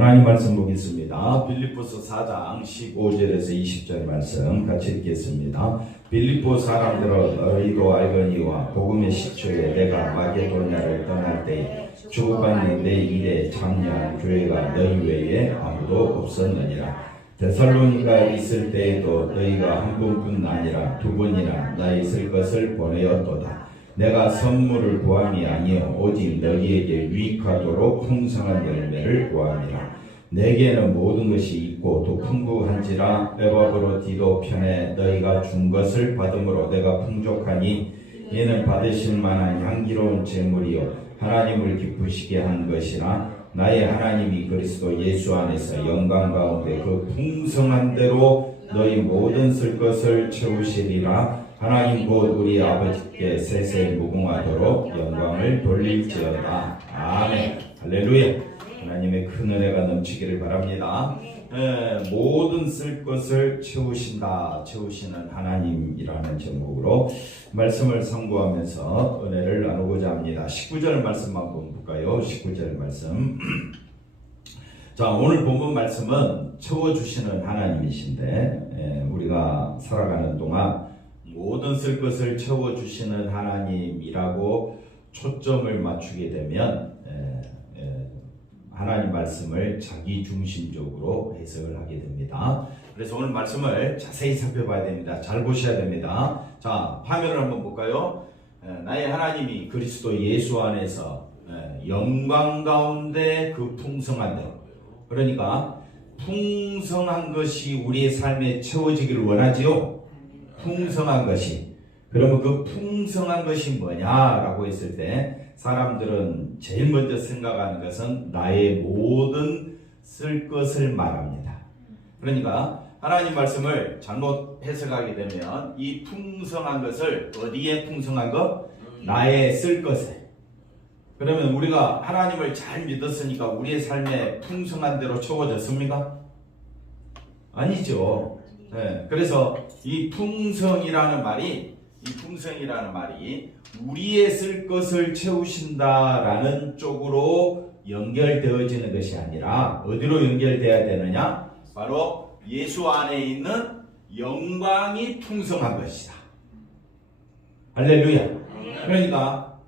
하나님 말씀 보겠습니다. 빌립보서 4장 15절에서 20절 말씀 같이 읽겠습니다. 빌립보 사람들은 너희도 알거니와 복음의 시초에 내가 마게도냐를 떠날 때 주고받는 내 일에 참여한 교회가 너희 외에 아무도 없었느니라. 데살로니가 있을 때에도 너희가 한 번뿐 아니라 두 번이나 나 있을 것을 보내었도다. 내가 선물을 구함이 아니요 오직 너희에게 유익하도록 풍성한 열매를 구함이라. 내게는 모든 것이 있고 또 풍부한지라. 에바브로 디도 편에 너희가 준 것을 받음으로 내가 풍족하니 이는 받으실 만한 향기로운 제물이요 하나님을 기쁘시게 한 것이라. 나의 하나님이 그리스도 예수 안에서 영광 가운데 그 풍성한 대로 너희 모든 쓸 것을 채우시리라. 하나님 곧 우리 아버지께 세세 무궁하도록 영광을 돌릴지어다. 아멘. 할렐루야. 하나님의 큰 은혜가 넘치기를 바랍니다. 모든 쓸 것을 채우신다. 채우시는 하나님이라는 제목으로 말씀을 상고하면서 은혜를 나누고자 합니다. 19절 말씀 한번 볼까요? 19절 말씀. 자, 오늘 본문 말씀은 채워주시는 하나님이신데 우리가 살아가는 동안 모든 쓸 것을 채워주시는 하나님이라고 초점을 맞추게 되면 하나님 말씀을 자기 중심적으로 해석을 하게 됩니다. 그래서 오늘 말씀을 자세히 살펴봐야 됩니다. 잘 보셔야 됩니다. 자, 화면을 한번 볼까요? 나의 하나님이 그리스도 예수 안에서 영광 가운데 그 풍성한 대로, 그러니까 풍성한 것이 우리의 삶에 채워지기를 원하지요. 풍성한 것이. 그러면 그 풍성한 것이 뭐냐라고 했을 때 사람들은 제일 먼저 생각하는 것은 나의 모든 쓸 것을 말합니다. 그러니까 하나님 말씀을 잘못 해석하게 되면 이 풍성한 것을 어디에 풍성한 것? 나의 쓸 것에. 그러면 우리가 하나님을 잘 믿었으니까 우리의 삶에 풍성한 대로 채워졌습니까? 아니죠. 네, 그래서 이 풍성이라는 말이 우리의 쓸 것을 채우신다라는 쪽으로 연결되어지는 것이 아니라 어디로 연결되어야 되느냐? 바로 예수 안에 있는 영광이 풍성한 것이다. 할렐루야. 그러니까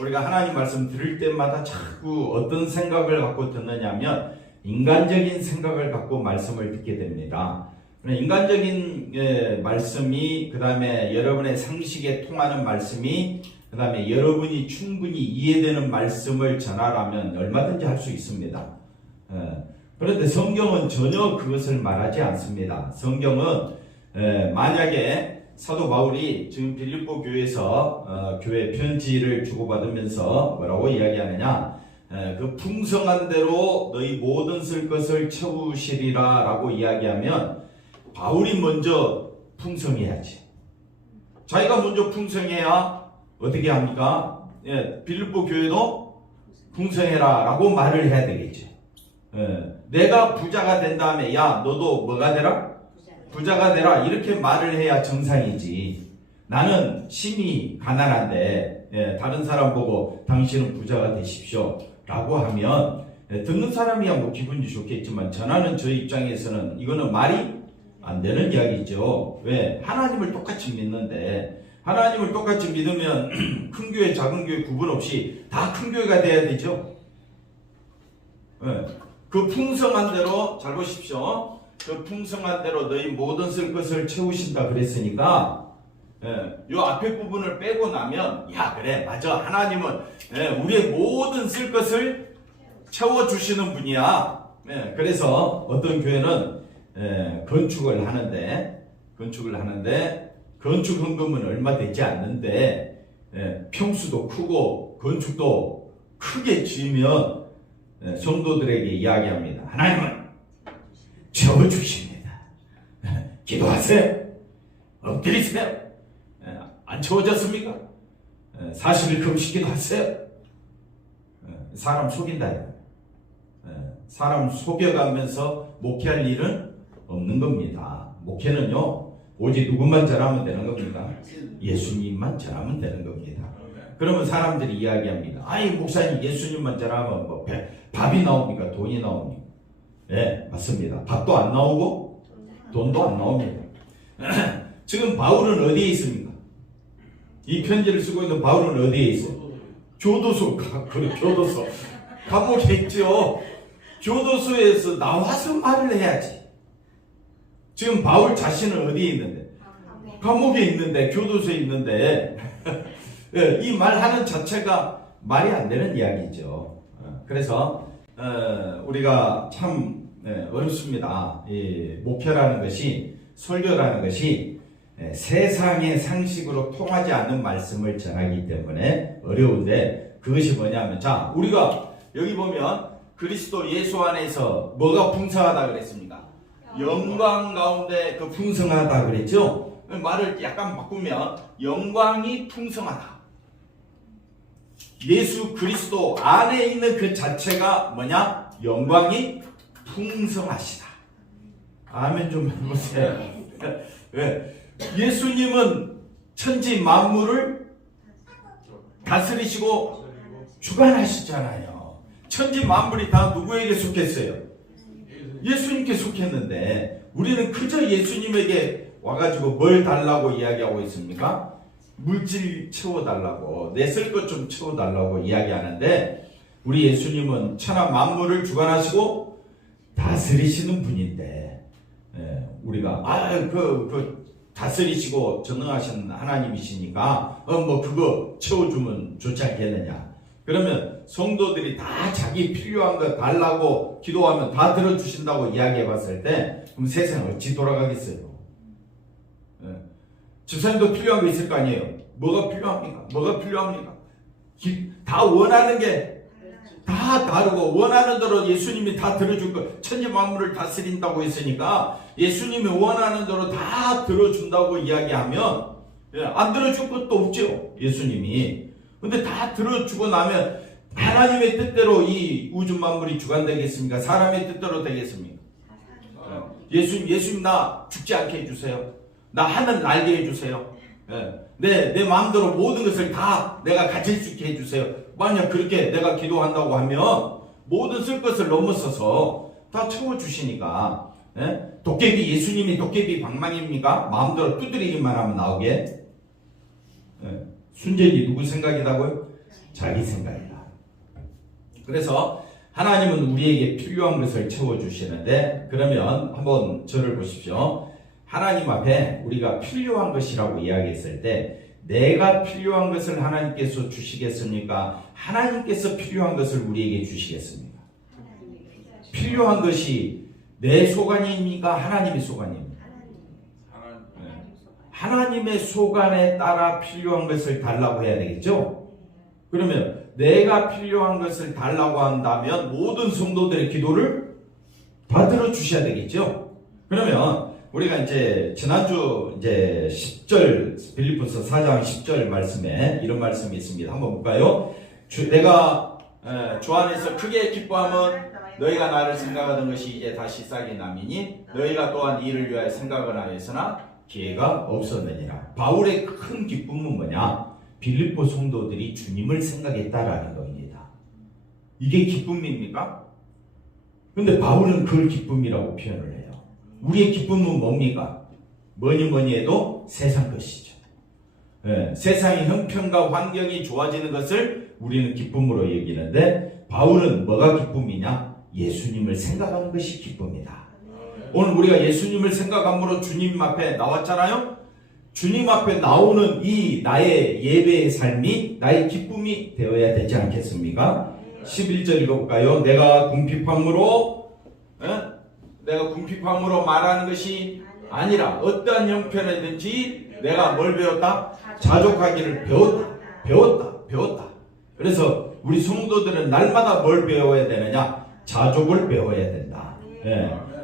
우리가 하나님 말씀 들을 때마다 자꾸 어떤 생각을 갖고 듣느냐면 인간적인 생각을 갖고 말씀을 듣게 됩니다. 인간적인 말씀이, 그 다음에 여러분의 상식에 통하는 말씀이, 그 다음에 여러분이 충분히 이해되는 말씀을 전하라면 얼마든지 할 수 있습니다. 그런데 성경은 전혀 그것을 말하지 않습니다. 성경은 만약에 사도 바울이 지금 빌립보 교회에서 교회 편지를 주고받으면서 뭐라고 이야기하느냐, 그 풍성한 대로 너희 모든 쓸 것을 채우시리라 라고 이야기하면 바울이 먼저 풍성해야지. 자기가 먼저 풍성해야 어떻게 합니까? 빌립보 교회도 풍성해라 라고 말을 해야 되겠죠. 내가 부자가 된 다음에 야 너도 뭐가 되라? 부자가 되라 이렇게 말을 해야 정상이지. 나는 심히 가난한데 다른 사람 보고 당신은 부자가 되십시오 라고 하면 듣는 사람이야 뭐 기분이 좋겠지만 전하는 저 입장에서는 이거는 말이 안 되는 이야기죠. 왜? 하나님을 똑같이 믿는데, 하나님을 똑같이 믿으면 큰 교회 작은 교회 구분 없이 다 큰 교회가 돼야 되죠. 그 풍성한 대로, 잘 보십시오. 그 풍성한 대로 너희 모든 쓸 것을 채우신다 그랬으니까 요 앞에 부분을 빼고 나면 야 그래 맞아, 하나님은 우리의 모든 쓸 것을 채워주시는 분이야. 그래서 어떤 교회는 건축을 하는데 건축 헌금은 얼마 되지 않는데 평수도 크고 건축도 크게 지으면 성도들에게 이야기합니다. 하나님은 채워주십니다. 기도하세요. 엎드리세요. 안 채워졌습니까? 40일 금식기도 하세요. 사람 속인다. 사람 속여가면서 목회할 일은 없는 겁니다. 목회는요 오직 누구만 전하면 되는 겁니다. 예수님만 전하면 되는 겁니다. 그러면 사람들이 이야기합니다. 아이 목사님 예수님만 전하면 뭐 밥이 나옵니까? 돈이 나옵니까? 네, 맞습니다. 밥도 안 나오고 돈도 안 나옵니다. 지금 바울은 어디에 있습니까? 이 편지를 쓰고 있는 바울은 어디에 있어요? 교도소. 교도소. 감옥에 있죠. 교도소에서 나와서 말을 해야지. 지금 바울 자신은 어디에 있는데? 감옥에 있는데, 교도소에 있는데 이 말하는 자체가 말이 안 되는 이야기죠. 그래서 우리가 참 어렵습니다. 이 목회라는 것이, 설교라는 것이 세상의 상식으로 통하지 않는 말씀을 전하기 때문에 어려운데, 그것이 뭐냐면, 자, 우리가 여기 보면 그리스도 예수 안에서 뭐가 풍성하다 그랬습니까? 영광 가운데 그 풍성하다 그랬죠? 말을 약간 바꾸면 영광이 풍성하다. 예수 그리스도 안에 있는 그 자체가 뭐냐? 영광이 풍성하시다. 아멘 좀 해보세요. 왜? 예수님은 천지 만물을 다스리시고 주관하시잖아요. 천지 만물이 다 누구에게 속했어요? 예수님께 속했는데, 우리는 그저 예수님에게 와가지고 뭘 달라고 이야기하고 있습니까? 물질 채워달라고, 내 쓸 것 좀 채워달라고 이야기하는데, 우리 예수님은 천하 만물을 주관하시고 다스리시는 분인데, 우리가 다스리시고 전능하신 하나님이시니까 뭐 그거 채워주면 좋지 않겠느냐. 그러면 성도들이 다 자기 필요한 거 달라고 기도하면 다 들어주신다고 이야기해 봤을 때, 그럼 세상 어찌 돌아가겠어요? 집사님도 필요한 거 있을 거 아니에요? 뭐가 필요합니까? 뭐가 필요합니까? 다 원하는 게 다 다르고, 원하는 대로 예수님이 다 들어줄 거, 천지 만물을 다스린다고 했으니까 예수님이 원하는 대로 다 들어준다고 이야기하면 안 들어줄 것도 없죠, 예수님이. 근데 다 들어주고 나면 하나님의 뜻대로 이 우주 만물이 주관되겠습니까? 사람의 뜻대로 되겠습니까? 예수님 나 죽지 않게 해주세요. 나 하늘 날게 해주세요. 내 마음대로 모든 것을 다 내가 가질 수 있게 해주세요. 만약 그렇게 내가 기도한다고 하면 모든 쓸 것을 넘어서서 다 채워주시니까. 도깨비, 예수님이 도깨비 방망입니까? 마음대로 두드리기만 하면 나오게. 순전히 누구 생각이라고요? 자기 생각이다. 그래서 하나님은 우리에게 필요한 것을 채워주시는데, 그러면 한번 저를 보십시오. 하나님 앞에 우리가 필요한 것이라고 이야기했을 때, 내가 필요한 것을 하나님께서 주시겠습니까? 하나님께서 필요한 것을 우리에게 주시겠습니까? 필요한 것이 내 소관입니까? 하나님의 소관입니까? 하나님의 소관에 따라 필요한 것을 달라고 해야 되겠죠? 그러면 내가 필요한 것을 달라고 한다면 모든 성도들의 기도를 다 들어주셔야 되겠죠? 그러면 우리가 이제 지난주 이제 10절, 빌립보서 4장 10절 말씀에 이런 말씀이 있습니다. 한번 볼까요? 내가 주 안에서 크게 기뻐함은 너희가 나를 생각하던 것이 이제 다시 싹이 남이니 너희가 또한 이를 위하여 생각을 하였으나 기회가 없었느니라. 바울의 큰 기쁨은 뭐냐? 빌립보 성도들이 주님을 생각했다라는 겁니다. 이게 기쁨입니까? 근데 바울은 그걸 기쁨이라고 표현을 해요. 우리의 기쁨은 뭡니까? 뭐니 해도 세상 것이죠. 세상의 형편과 환경이 좋아지는 것을 우리는 기쁨으로 여기는데, 바울은 뭐가 기쁨이냐? 예수님을 생각하는 것이 기쁨이다. 오늘 우리가 예수님을 생각함으로 주님 앞에 나왔잖아요. 주님 앞에 나오는 이 나의 예배의 삶이 나의 기쁨이 되어야 되지 않겠습니까? 11절 읽어볼까요? 내가 궁핍함으로 말하는 것이 아니라 어떠한 형편이든지 내가 뭘 배웠다? 자족하기를 배웠다. 그래서 우리 성도들은 날마다 뭘 배워야 되느냐? 자족을 배워야 된다.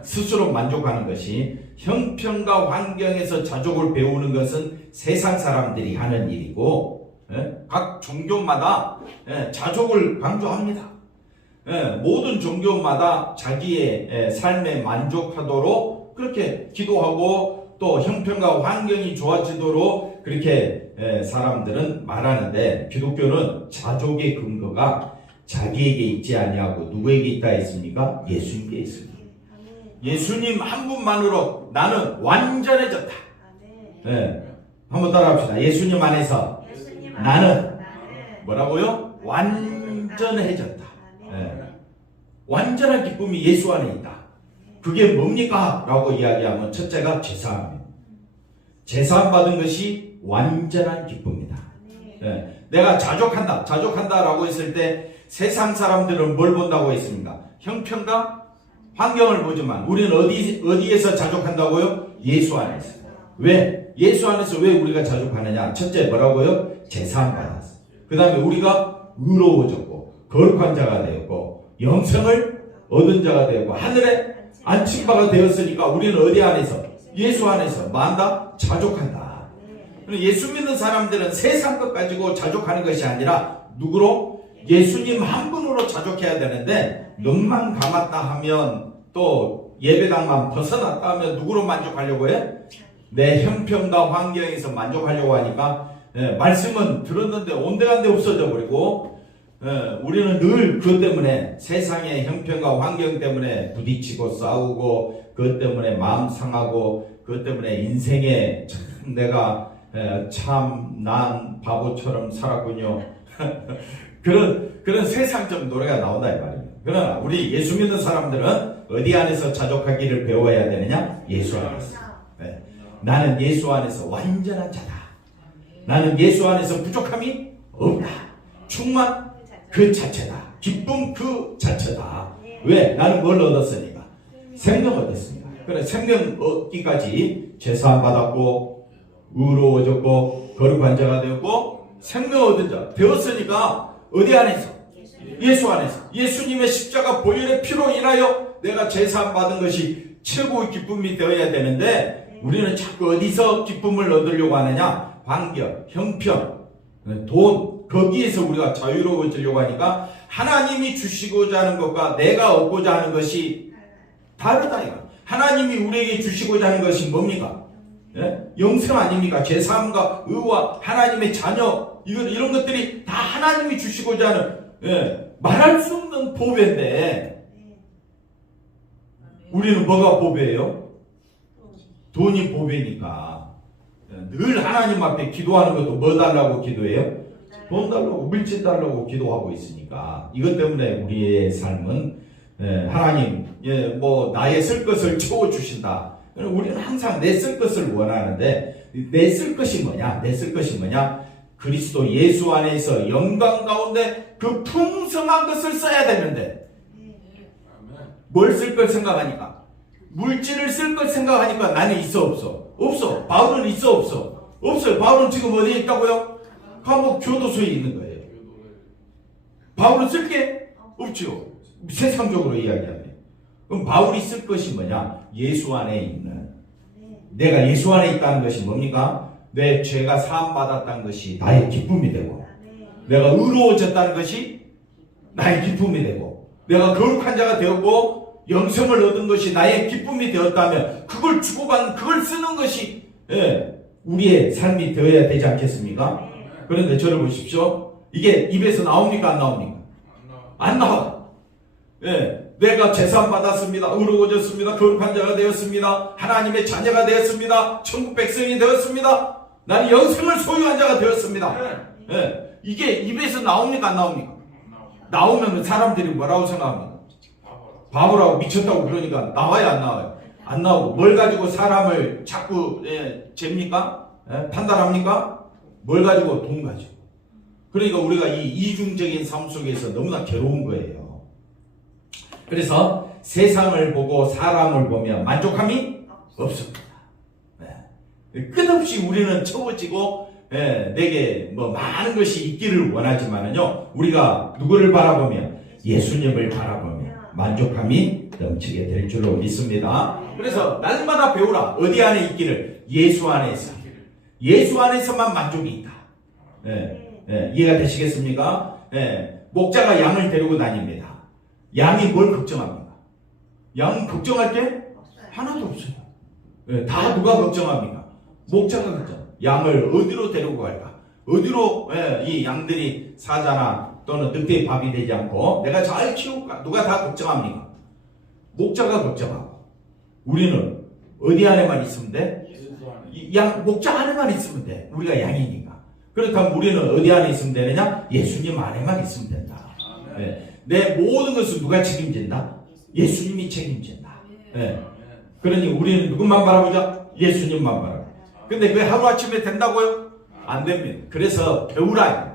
스스로 만족하는 것이, 형편과 환경에서 자족을 배우는 것은 세상 사람들이 하는 일이고, 각 종교마다 자족을 강조합니다. 모든 종교마다 자기의 삶에 만족하도록 그렇게 기도하고, 또 형편과 환경이 좋아지도록 그렇게 사람들은 말하는데 기독교는 자족의 근거가 자기에게 있지 아니하고 누구에게 있다 했습니까? 예수님께 있습니다. 예수님 한 분만으로 나는 완전해졌다. 한번 따라합시다. 예수님 안에서 나는 뭐라고요? 완전해졌다. 완전한 기쁨이 예수 안에 있다. 그게 뭡니까? 라고 이야기하면 첫째가 제사함입니다. 제사함 받은 것이 완전한 기쁨이다. 내가 자족한다 라고 했을 때 세상 사람들은 뭘 본다고 했습니까? 형편과 환경을 보지만 우리는 어디에서 자족한다고요? 예수 안에서. 왜? 예수 안에서 왜 우리가 자족하느냐? 첫째 뭐라고요? 제사함 받았어. 그 다음에 우리가 의로워졌고 거룩한 자가 되었고 영생을 얻은 자가 되었고 하늘에 안침바가 되었으니까 우리는 어디 안에서? 예수 안에서 만다? 자족한다. 예수 믿는 사람들은 세상 것 가지고 자족하는 것이 아니라 누구로? 예수님 한 분으로 자족해야 되는데 눈만 감았다 하면 또 예배당만 벗어났다 하면 누구로 만족하려고 해? 내 형편과 환경에서 만족하려고 하니까 말씀은 들었는데 온데간데 없어져 버리고 우리는 늘 그것 때문에 세상의 형편과 환경 때문에 부딪히고 싸우고 그것 때문에 마음 상하고 그것 때문에 인생에 참 내가 참 난 바보처럼 살았군요. 그런 세상적 노래가 나온다 이 말입니다. 그러나 우리 예수 믿는 사람들은 어디 안에서 자족하기를 배워야 되느냐? 예수 안에서. 나는 예수 안에서 완전한 자다. 나는 예수 안에서 부족함이 없다. 충만 그 자체다. 기쁨 그 자체다. 왜? 나는 뭘 얻었으니까? 생명 얻었으니까. 그래 생명 얻기까지 제사함 받았고 의로워졌고 거룩한 자가 되었고 생명 얻은 자 되었으니까 어디 안에서? 예수 안에서. 예수님의 십자가 보혈의 피로 인하여 내가 제사함 받은 것이 최고의 기쁨이 되어야 되는데 우리는 자꾸 어디서 기쁨을 얻으려고 하느냐? 환경, 형편, 돈 거기에서 우리가 자유로워지려고 하니까 하나님이 주시고자 하는 것과 내가 얻고자 하는 것이 다르다 이거. 하나님이 우리에게 주시고자 하는 것이 뭡니까? 영생 아닙니까? 제사함과 의와 하나님의 자녀 이런 것들이 다 하나님이 주시고자 하는 말할 수 없는 보배인데 우리는 뭐가 보배예요? 돈이 보배니까 늘 하나님 앞에 기도하는 것도 뭐 달라고 기도해요? 돈 달라고 물질 달라고 기도하고 있으니까 이것 때문에 우리의 삶은 하나님 뭐 나의 쓸 것을 채워주신다. 우리는 항상 내 쓸 것을 원하는데 내 쓸 것이 뭐냐? 내 쓸 것이 뭐냐? 그리스도 예수 안에서 영광 가운데 그 풍성한 것을 써야 되는데 뭘 쓸 걸 생각하니까 물질을 쓸 걸 생각하니까 나는 있어 없어? 없어. 바울은 있어 없어? 없어요. 바울은 지금 어디에 있다고요? 감옥 교도소에 있는 거예요. 바울은 쓸 게 없죠. 세상적으로 이야기하면. 그럼 바울이 쓸 것이 뭐냐? 예수 안에 있는 내가 예수 안에 있다는 것이 뭡니까? 내 죄가 사함받았다는 것이 나의 기쁨이 되고 내가 의로워졌다는 것이 나의 기쁨이 되고 내가 거룩한 자가 되었고 영생을 얻은 것이 나의 기쁨이 되었다면 그걸 주고받는 그걸 쓰는 것이 우리의 삶이 되어야 되지 않겠습니까? 그런데 저를 보십시오. 이게 입에서 나옵니까? 안 나옵니까? 안 나와. 내가 제사함 받았습니다. 의로워졌습니다. 거룩한 자가 되었습니다. 하나님의 자녀가 되었습니다. 천국 백성이 되었습니다. 나는 영생을 소유한 자가 되었습니다. 이게 입에서 나옵니까? 안 나옵니까? 나오면 사람들이 뭐라고 생각합니까? 바보라고 미쳤다고 그러니까 나와요? 안 나와요? 안 나오고 뭘 가지고 사람을 자꾸 잽니까? 판단합니까? 뭘 가지고? 돈 가지고. 그러니까 우리가 이 이중적인 삶 속에서 너무나 괴로운 거예요. 그래서 세상을 보고 사람을 보면 만족함이 없습니다. 끝없이 우리는 채워지고 내게 뭐 많은 것이 있기를 원하지만은요 우리가 누구를 바라보면 예수님을 바라보며 만족함이 넘치게 될 줄로 믿습니다. 그래서 날마다 배우라. 어디 안에 있기를? 예수 안에서. 예수 안에서만 만족이 있다. 이해가 되시겠습니까? 목자가 양을 데리고 다닙니다. 양이 뭘 걱정합니까? 양 걱정할 게 하나도 없어요. 다 누가 걱정합니까? 목자가 걱정. 양을 어디로 데리고 갈까? 어디로 이 양들이 사자나 또는 늑대의 밥이 되지 않고 내가 잘 키울까? 누가 다 걱정합니까? 목자가 걱정하고. 우리는 어디 안에만 있으면 돼? 목자 안에만 있으면 돼. 우리가 양이니까. 그렇다면 우리는 어디 안에 있으면 되느냐? 예수님 안에만 있으면 된다. 내 모든 것을 누가 책임진다? 예수님이 책임진다. 그러니 우리는 누구만 바라보자? 예수님만 바라보자. 근데 그게 하루아침에 된다고요? 안 됩니다. 그래서 배우라.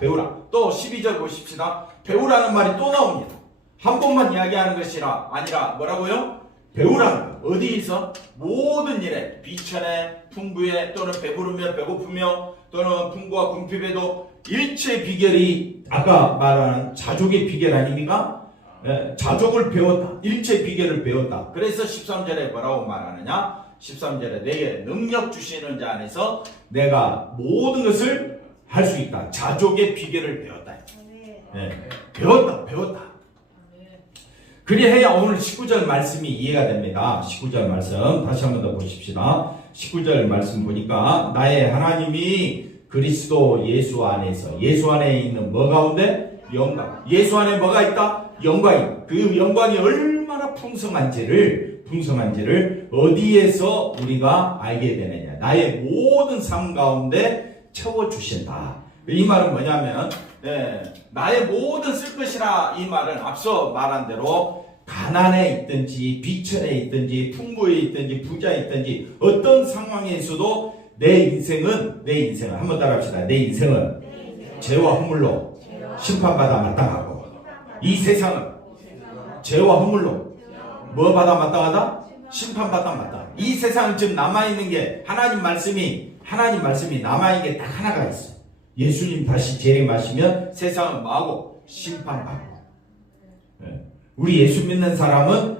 또 12절 보십시다. 배우라는 말이 또 나옵니다. 한 번만 이야기하는 것이 아니라 뭐라고요? 배우라는 거. 어디에서? 모든 일에, 비천에, 풍부에, 또는 배부르며 배고프며, 또는 풍부와 궁핍에도 일체 비결이 아까 말하는 자족의 비결 아닙니까? 자족을 배웠다. 일체 비결을 배웠다. 그래서 13절에 뭐라고 말하느냐? 13절에 내게 능력 주시는 자 안에서 내가 모든 것을 할 수 있다. 자족의 비결을 배웠다. 배웠다. 그리해야 오늘 19절 말씀이 이해가 됩니다. 19절 말씀 다시 한번 더 보십시다. 19절 말씀 보니까 나의 하나님이 그리스도 예수 안에서, 예수 안에 있는 뭐 가운데? 영광. 예수 안에 뭐가 있다? 영광이. 그 영광이 얼마나 풍성한지를 어디에서 우리가 알게 되느냐? 나의 모든 삶 가운데 채워주신다. 이 말은 뭐냐면 나의 모든 쓸 것이라, 이 말은 앞서 말한 대로 가난에 있든지 비천에 있든지 풍부에 있든지 부자에 있든지 어떤 상황에서도 내 인생은 한번 따라합시다. 내 인생은 죄와 허물로 심판받아 마땅하고, 이 세상은 죄와 허물로 뭐 받아 마땅하다? 심판받아 마땅하다. 이 세상 지금 남아있는 게 하나님 말씀이 남아있는 게 딱 하나가 있어. 예수님 다시 재림하시면 세상은 뭐하고? 심판받고. 우리 예수 믿는 사람은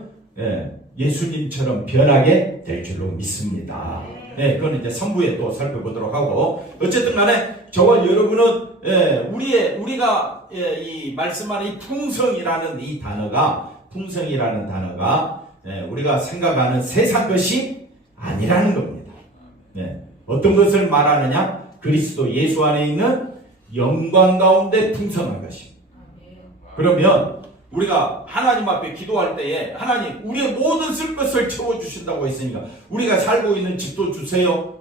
예수님처럼 변하게 될 줄로 믿습니다. 그건 이제 3부에 또 살펴보도록 하고, 어쨌든 간에 저와 여러분은 우리가 이 말씀하는 이 풍성이라는 단어가 우리가 생각하는 세상 것이 아니라는 겁니다. 어떤 것을 말하느냐? 그리스도 예수 안에 있는 영광 가운데 풍성한 것입니다. 그러면 우리가 하나님 앞에 기도할 때에 하나님 우리의 모든 쓸 것을 채워주신다고 했으니까 우리가 살고 있는 집도 주세요.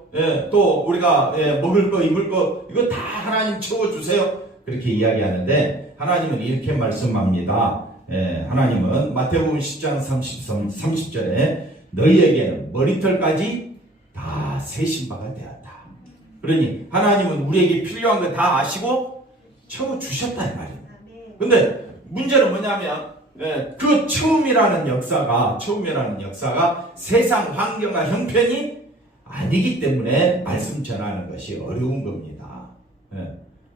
또 우리가 먹을 거 입을 거 이거 다 하나님 채워주세요. 그렇게 이야기하는데 하나님은 이렇게 말씀합니다. 하나님은 마태복음 10장 30절에 너희에게는 머리털까지 다 세신 바가 되었다. 그러니 하나님은 우리에게 필요한 거 다 아시고 채워주셨다 이 말입니다. 근데 문제는 뭐냐면 그 처음이라는 역사가 세상 환경과 형편이 아니기 때문에 말씀 전하는 것이 어려운 겁니다.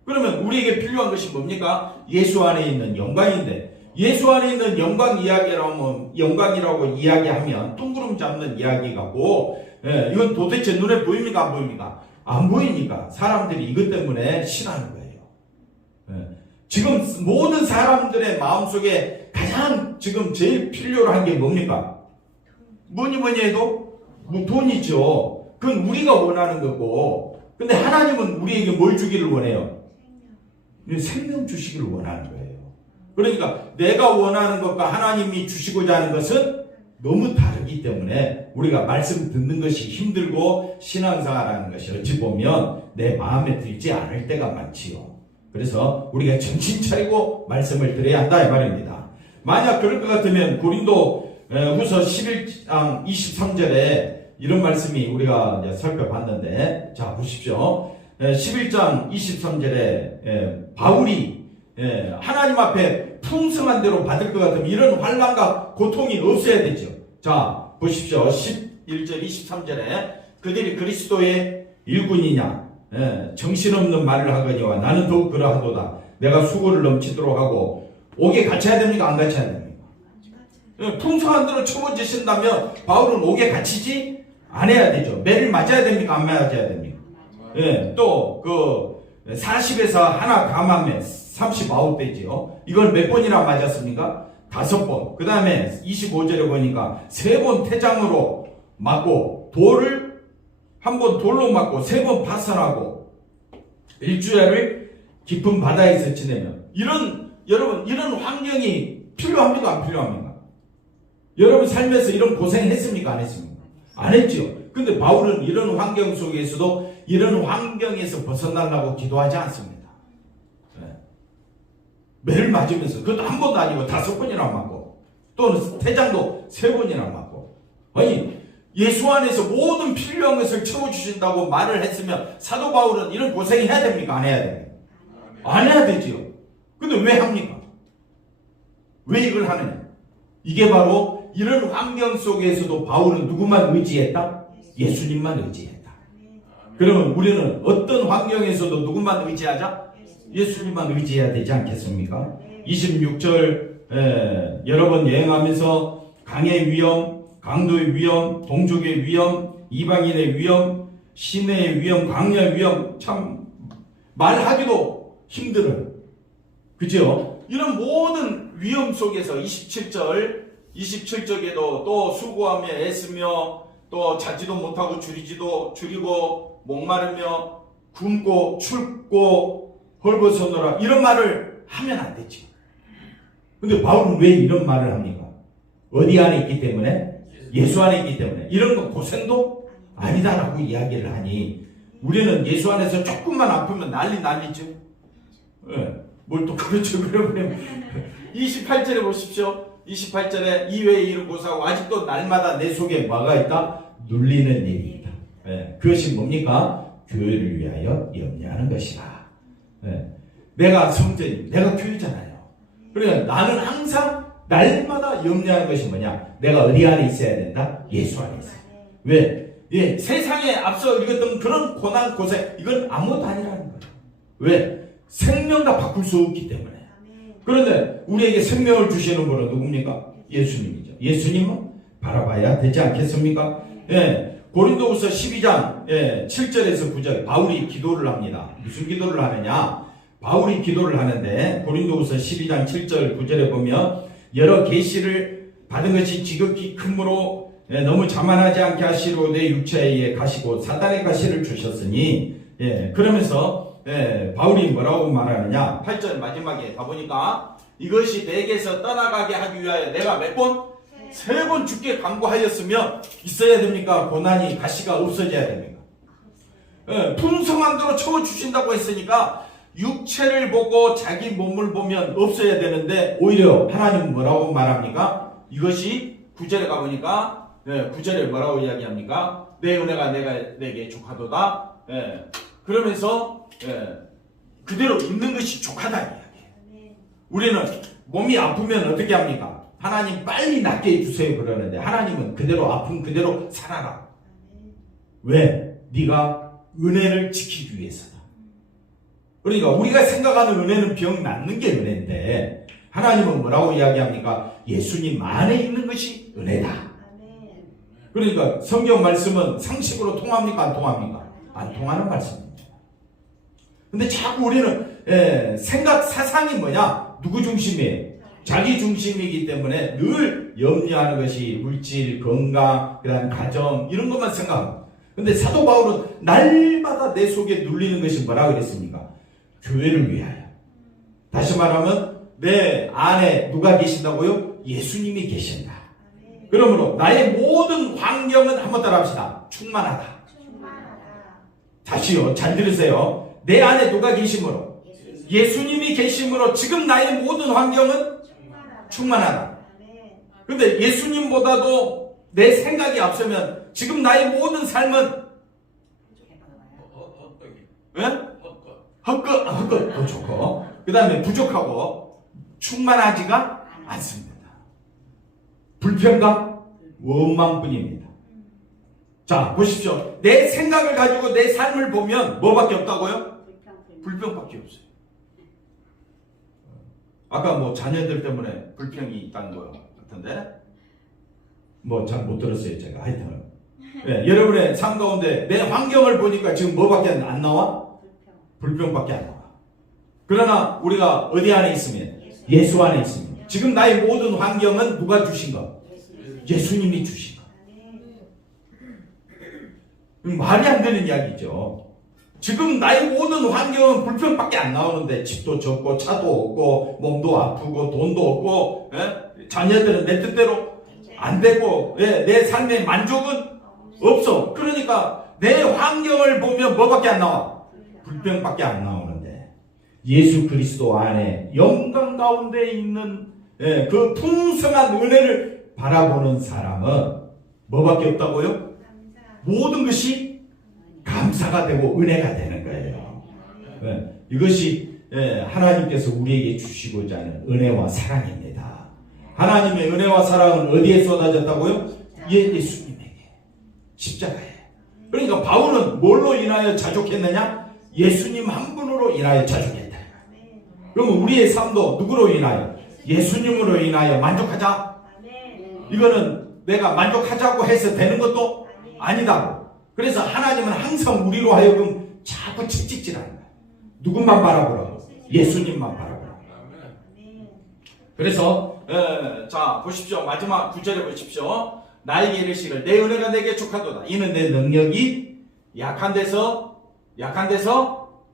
그러면 우리에게 필요한 것이 뭡니까? 예수 안에 있는 영광인데, 예수 안에 있는 영광이라고 이야기하면 뚱구름 잡는 이야기 같고, 이건 도대체 눈에 보입니까? 안 보입니까? 안 보이니까 사람들이 이것 때문에 싫어하는 거예요. 지금 모든 사람들의 마음속에 가장 지금 제일 필요로 한 게 뭡니까? 뭐니 해도 돈이죠. 그건 우리가 원하는 거고, 근데 하나님은 우리에게 뭘 주기를 원해요? 생명 주시기를 원하는 거예요. 그러니까 내가 원하는 것과 하나님이 주시고자 하는 것은 너무 다르기 때문에 우리가 말씀 듣는 것이 힘들고 신앙생활하는 것이 어찌 보면 내 마음에 들지 않을 때가 많지요. 그래서 우리가 정신 차리고 말씀을 들어야 한다 이 말입니다. 만약 그럴 것 같으면 고린도 후서 11장 23절에 이런 말씀이 우리가 이제 살펴봤는데, 자 보십시오. 11장 23절에 바울이 하나님 앞에 풍성한 대로 받을 것 같으면 이런 환난과 고통이 없어야 되죠. 자 보십시오. 11절 23절에 그들이 그리스도의 일꾼이냐 정신없는 말을 하거니와 나는 더욱 그러하도다. 내가 수고를 넘치도록 하고 옥에 갇혀야 됩니까? 안 갇혀야 됩니까? 풍성한 대로 채워주신다면 바울은 옥에 갇히지 않아야 되죠. 매를 맞아야 됩니까? 안 맞아야 됩니까? 또 그 40에서 하나 감하면 39대지요. 이걸 몇 번이나 맞았습니까? 5번. 그 다음에 25절에 보니까 3번 태장으로 맞고, 돌을 한 번 돌로 맞고 3번 파선하고, 일주일을 깊은 바다에서 지내며 여러분 이런 환경이 필요합니까? 안 필요합니까? 여러분 삶에서 이런 고생했습니까? 안 했습니까? 안 했죠. 근데 바울은 이런 환경 속에서도 이런 환경에서 벗어나려고 기도하지 않습니다. 네. 매를 맞으면서 그것도 한 번도 아니고 5번이나 맞고 또는 태장도 3번이나 맞고 아니 예수 안에서 모든 필요한 것을 채워주신다고 말을 했으면 사도 바울은 이런 고생해야 됩니까? 안 해야 됩니까? 안 해야 되지요. 근데 왜 합니까? 왜 이걸 하느냐? 이게 바로 이런 환경 속에서도 바울은 누구만 의지했다? 예수님만 의지했다. 그러면 우리는 어떤 환경에서도 누구만 의지하자? 예수님만 의지해야 되지 않겠습니까? 26절 여러 번 여행하면서 강의 위험, 강도의 위험, 동족의 위험, 이방인의 위험, 시내의 위험, 광야의 위험 참 말하기도 힘들어요. 그죠? 이런 모든 위험 속에서 27절에도 또 수고하며 애쓰며 또 자지도 못하고 줄이고 목마르며 굶고 춥고 헐벗어노라 이런 말을 하면 안 되지. 근데 바울은 왜 이런 말을 합니까? 어디 안에 있기 때문에? 예수 안에 있기 때문에. 이런 거 고생도 아니다라고 이야기를 하니 우리는 예수 안에서 조금만 아프면 난리죠. 네. 뭘 또 그렇죠. 그러면 28절에 보십시오. 28절에 이외의 일은 고사하고 아직도 날마다 내 속에 뭐가 있다? 눌리는 일이 있다. 네. 그것이 뭡니까? 교회를 위하여 염려하는 것이다. 네. 내가 성전이 내가 교회잖아요. 그러니까 나는 항상 날마다 염려하는 것이 뭐냐? 내가 어디 안에 있어야 된다? 예수 안에 있어야 된다. 왜? 예, 세상에 앞서 읽었던 그런 고난 고생 이건 아무것도 아니라는 거예요. 왜? 생명 다 바꿀 수 없기 때문에. 그런데 우리에게 생명을 주시는 분은 누굽니까? 예수님이죠. 예수님은 바라봐야 되지 않겠습니까? 예, 고린도후서 12장 7절에서 9절 바울이 기도를 합니다. 무슨 기도를 하느냐? 바울이 기도를 하는데 고린도후서 12장 7절 9절에 보면 여러 계시를 받은 것이 지극히 크므로 너무 자만하지 않게 하시로 내 육체에 가시고 사단의 가시를 주셨으니 그러면서 바울이 뭐라고 말하느냐? 8절 마지막에 가보니까 이것이 내게서 떠나가게 하기 위하여 내가 몇 번? 3번 죽게 강구하였으며 있어야 됩니까? 고난이 가시가 없어져야 됩니까? 풍성한 대로 채워주신다고 했으니까 육체를 보고 자기 몸을 보면 없어야 되는데 오히려 하나님은 뭐라고 말합니까? 이것이 9절에 가보니까 9절에 뭐라고 이야기합니까? 내 은혜가 내게 족하도다. 그러면서 그대로 있는 것이 족하다 이야기해요. 우리는 몸이 아프면 어떻게 합니까? 하나님 빨리 낫게 해주세요 그러는데 하나님은 그대로 아픈 그대로 살아라. 왜? 네가 은혜를 지키기 위해서다. 그러니까 우리가 생각하는 은혜는 병 낫는 게 은혜인데 하나님은 뭐라고 이야기합니까? 예수님 안에 있는 것이 은혜다. 그러니까 성경 말씀은 상식으로 통합니까? 안 통합니까? 안 통하는 말씀입니다. 근데 자꾸 우리는 생각 사상이 뭐냐? 누구 중심이에요? 자기 중심이기 때문에 늘 염려하는 것이 물질, 건강, 그다음 가정 이런 것만 생각합니다. 근데 사도 바울은 날마다 내 속에 눌리는 것이 뭐라고 그랬습니까? 교회를 위하여. 다시 말하면 내 안에 누가 계신다고요? 예수님이 계신다. 그러므로 나의 모든 환경은 한번 따라 합시다. 충만하다. 다시요. 잘 들으세요. 내 안에 누가 계심으로? 예수님이 계심으로 지금 나의 모든 환경은 충만하다. 그런데 예수님보다도 내 생각이 앞서면 지금 나의 모든 삶은 헛것 더 좋고 그 다음에 부족하고 충만하지가 않습니다. 불평과 원망뿐입니다. 자 보십시오. 내 생각을 가지고 내 삶을 보면 뭐밖에 없다고요? 불평밖에 없어요. 아까 뭐 자녀들 때문에 불평이 있다는 거 같은데 뭐 잘 못 들었어요 제가. 하여튼 여러분의 삶 가운데 내 환경을 보니까 지금 뭐밖에 안 나와? 불평밖에 안 나와. 그러나 우리가 어디 안에 있으면? 예수 안에 있으면 지금 나의 모든 환경은 누가 주신 거? 예수님이 주신 거. 말이 안 되는 이야기죠. 지금 나의 모든 환경은 불평밖에 안 나오는데 집도 적고 차도 없고 몸도 아프고 돈도 없고 자녀들은 내 뜻대로 안 되고 내 삶의 만족은 없어. 그러니까 내 환경을 보면 뭐밖에 안 나와? 불평밖에 안 나오는데 예수 그리스도 안에 영광 가운데 있는 그 풍성한 은혜를 바라보는 사람은 뭐밖에 없다고요? 모든 것이 감사가 되고 은혜가 되는 거예요. 이것이 하나님께서 우리에게 주시고자 하는 은혜와 사랑입니다. 하나님의 은혜와 사랑은 어디에 쏟아졌다고요? 예수님에게, 십자가에. 그러니까 바울은 뭘로 인하여 자족했느냐? 예수님 한 분으로 인하여 자족했다. 그럼 우리의 삶도 누구로 인하여? 예수님으로 인하여 만족하자? 이거는 내가 만족하자고 해서 되는 것도 아니다고. 그래서 하나님은 항상 우리로 하여금 자꾸 채찍질하는 거예요. 누구만 바라보라고? 예수님만 바라보라고. 그래서 자 보십시오. 마지막 9절에 보십시오. 나에게 이르시기를 내 은혜가 내게 족하도다. 이는 내 능력이 약한 데서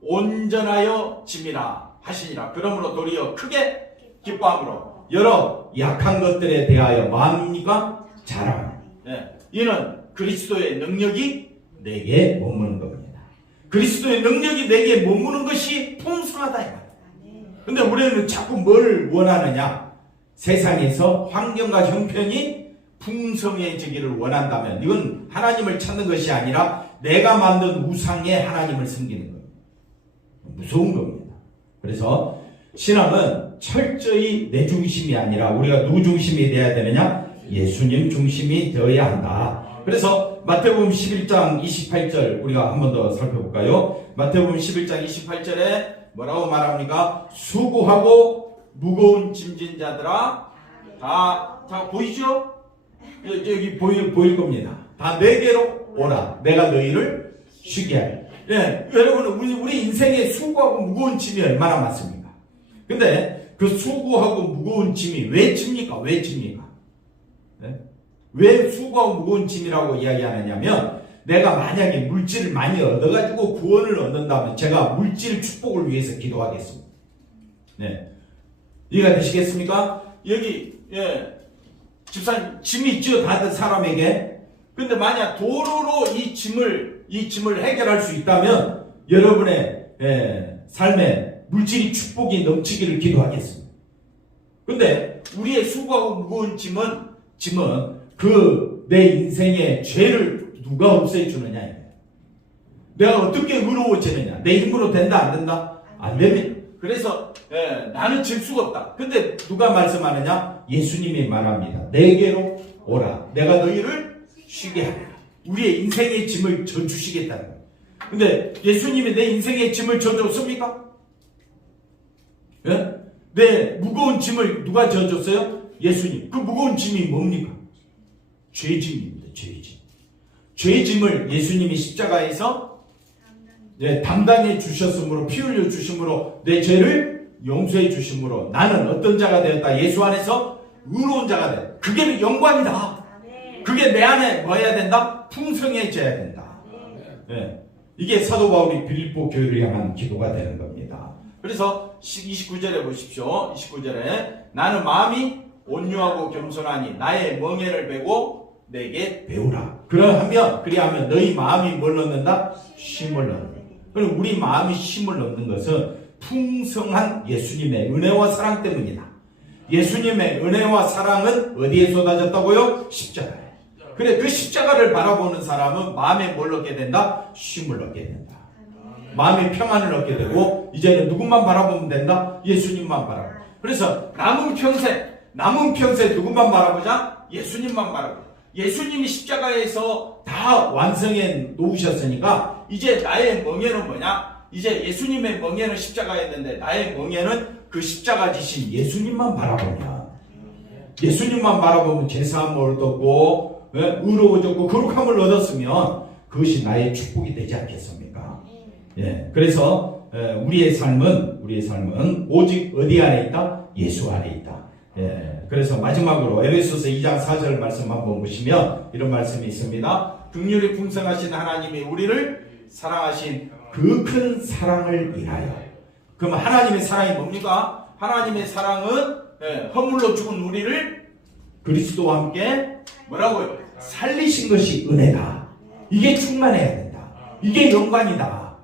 온전하여 짐이라 하시니라. 그러므로 도리어 크게 기뻐함으로 여러 약한 것들에 대하여 마음과 자랑. 이는 그리스도의 능력이 내게 머무는 겁니다. 그리스도의 능력이 내게 머무는 것이 풍성하다. 근데 우리는 자꾸 뭘 원하느냐? 세상에서 환경과 형편이 풍성해지기를 원한다면 이건 하나님을 찾는 것이 아니라 내가 만든 우상에 하나님을 섬기는 겁니다. 무서운 겁니다. 그래서 신앙은 철저히 내 중심이 아니라 우리가 누구 중심이 되어야 되느냐? 예수님 중심이 되어야 한다. 그래서 마태복음 11장 28절 우리가 한 번 더 살펴볼까요? 마태복음 11장 28절에 뭐라고 말합니까? 수고하고 무거운 짐진 자들아 다 보이죠? 여기 보일 겁니다. 다 내게로 오라. 내가 너희를 쉬게 하리. 여러분 우리 인생에 수고하고 무거운 짐이 얼마나 많습니까? 근데 그 수고하고 무거운 짐이 왜 집니까? 왜 수고하고 무거운 짐이라고 이야기하느냐면 내가 만약에 물질을 많이 얻어가지고 구원을 얻는다면 제가 물질 축복을 위해서 기도하겠습니다. 이해가 되시겠습니까? 여기 집사님 짐이 있죠? 다른 사람에게. 근데 만약 도로로 이 짐을 해결할 수 있다면 여러분의 삶에 물질이 축복이 넘치기를 기도하겠습니다. 근데 우리의 수고하고 무거운 짐은 그 내 인생의 죄를 누가 없애주느냐. 내가 어떻게 의로워지느냐. 내 힘으로 된다 안 된다? 안 됩니다. 그래서 나는 질 수가 없다. 근데 누가 말씀하느냐? 예수님이 말합니다. 내게로 오라. 내가 너희를 쉬게 하리라. 우리의 인생의 짐을 져주시겠다는 거예요. 근데 예수님이 내 인생의 짐을 져줬습니까? 내 무거운 짐을 누가 져줬어요? 예수님. 그 무거운 짐이 뭡니까? 죄짐입니다. 죄짐을 예수님이 십자가에서 담당해 주셨으므로 피 흘려 주심으로 내 죄를 용서해 주심으로 나는 어떤 자가 되었다? 예수 안에서 의로운 자가 돼. 그게 영광이다. 그게 내 안에 뭐 해야 된다? 풍성해져야 된다. 이게 사도 바울이 빌립보 교회를 향한 기도가 되는 겁니다. 그래서 29절에 보십시오. 29절에 나는 마음이 온유하고 겸손하니 나의 멍에를 베고 내게 배우라. 그리하면 너희 마음이 뭘 얻는다? 쉼을 얻는다. 그럼 우리 마음이 쉼을 얻는 것은 풍성한 예수님의 은혜와 사랑 때문이다. 예수님의 은혜와 사랑은 어디에 쏟아졌다고요? 십자가에. 그래 그 십자가를 바라보는 사람은 마음에 뭘 얻게 된다? 쉼을 얻게 된다. 마음의 평안을 얻게 되고 이제는 누구만 바라보면 된다? 예수님만 바라보고. 그래서 남은 평생 누구만 바라보자? 예수님만 바라보자. 예수님이 십자가에서 다 완성해 놓으셨으니까 이제 나의 멍에는 뭐냐? 이제 예수님의 멍에는 십자가였는데 나의 멍에는 그 십자가 지신 예수님만 바라보면 예수님만 바라보면 제사함을 얻었고 의로워졌고 거룩함을 얻었으면 그것이 나의 축복이 되지 않겠습니까? 그래서 우리의 삶은 오직 어디 안에 있다? 예수 안에 있다. 그래서 마지막으로 에베소서 2장 4절 말씀 한번 보시면 이런 말씀이 있습니다. 긍휼이 풍성하신 하나님이 우리를 사랑하신 그 큰 사랑을 인하여. 그럼 하나님의 사랑이 뭡니까? 하나님의 사랑은 허물로 죽은 우리를 그리스도와 함께 뭐라고요? 살리신 것이 은혜다. 이게 충만해야 된다. 이게 영광이다.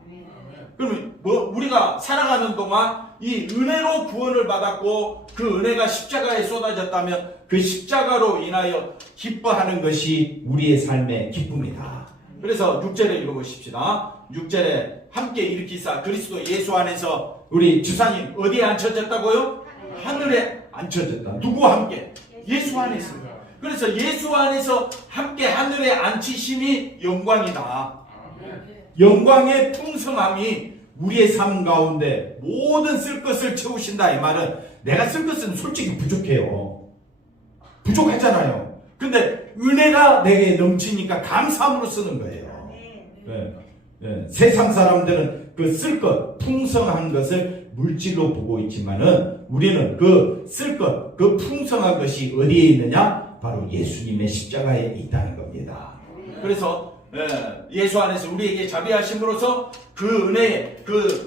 그러면 우리가 살아가는 동안 이 은혜로 구원을 받았고 그 은혜가 십자가에 쏟아졌다면 그 십자가로 인하여 기뻐하는 것이 우리의 삶의 기쁨이다. 그래서 6절에 읽어보십시다. 6절에 함께 일으키사 그리스도 예수 안에서 우리 주사님 어디에 앉혀졌다고요? 하늘에 앉혀졌다. 누구와 함께? 예수 안에서. 그래서 예수 안에서 함께 하늘에 앉히심이 영광이다. 영광의 풍성함이 우리의 삶 가운데 모든 쓸 것을 채우신다. 이 말은 내가 쓸 것은 솔직히 부족해요. 부족하잖아요. 근데 은혜가 내게 넘치니까 감사함으로 쓰는 거예요. 세상 사람들은 그 쓸 것, 풍성한 것을 물질로 보고 있지만은 우리는 그 쓸 것, 그 풍성한 것이 어디에 있느냐? 바로 예수님의 십자가에 있다는 겁니다. 그래서 예수 안에서 우리에게 자비하심으로써 그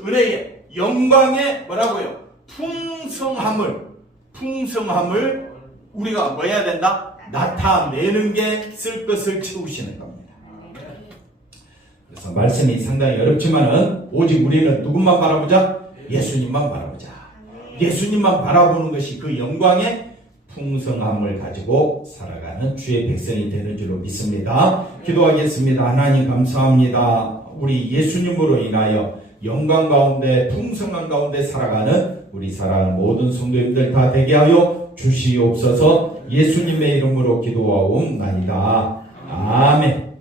은혜의 영광의 뭐라고요? 풍성함을 우리가 뭐 해야 된다? 나타내는 게 쓸 것을 채우시는 겁니다. 그래서 말씀이 상당히 어렵지만은 오직 우리는 누구만 바라보자? 예수님만 바라보자. 예수님만 바라보는 것이 그 영광의 풍성함을 가지고 살아가는 주의 백성이 되는 줄로 믿습니다. 기도하겠습니다. 하나님 감사합니다. 우리 예수님으로 인하여 영광 가운데 풍성함 가운데 살아가는 우리 사랑하는 모든 성도님들 다 되게 하여 주시옵소서. 예수님의 이름으로 기도하옵나이다. 아멘.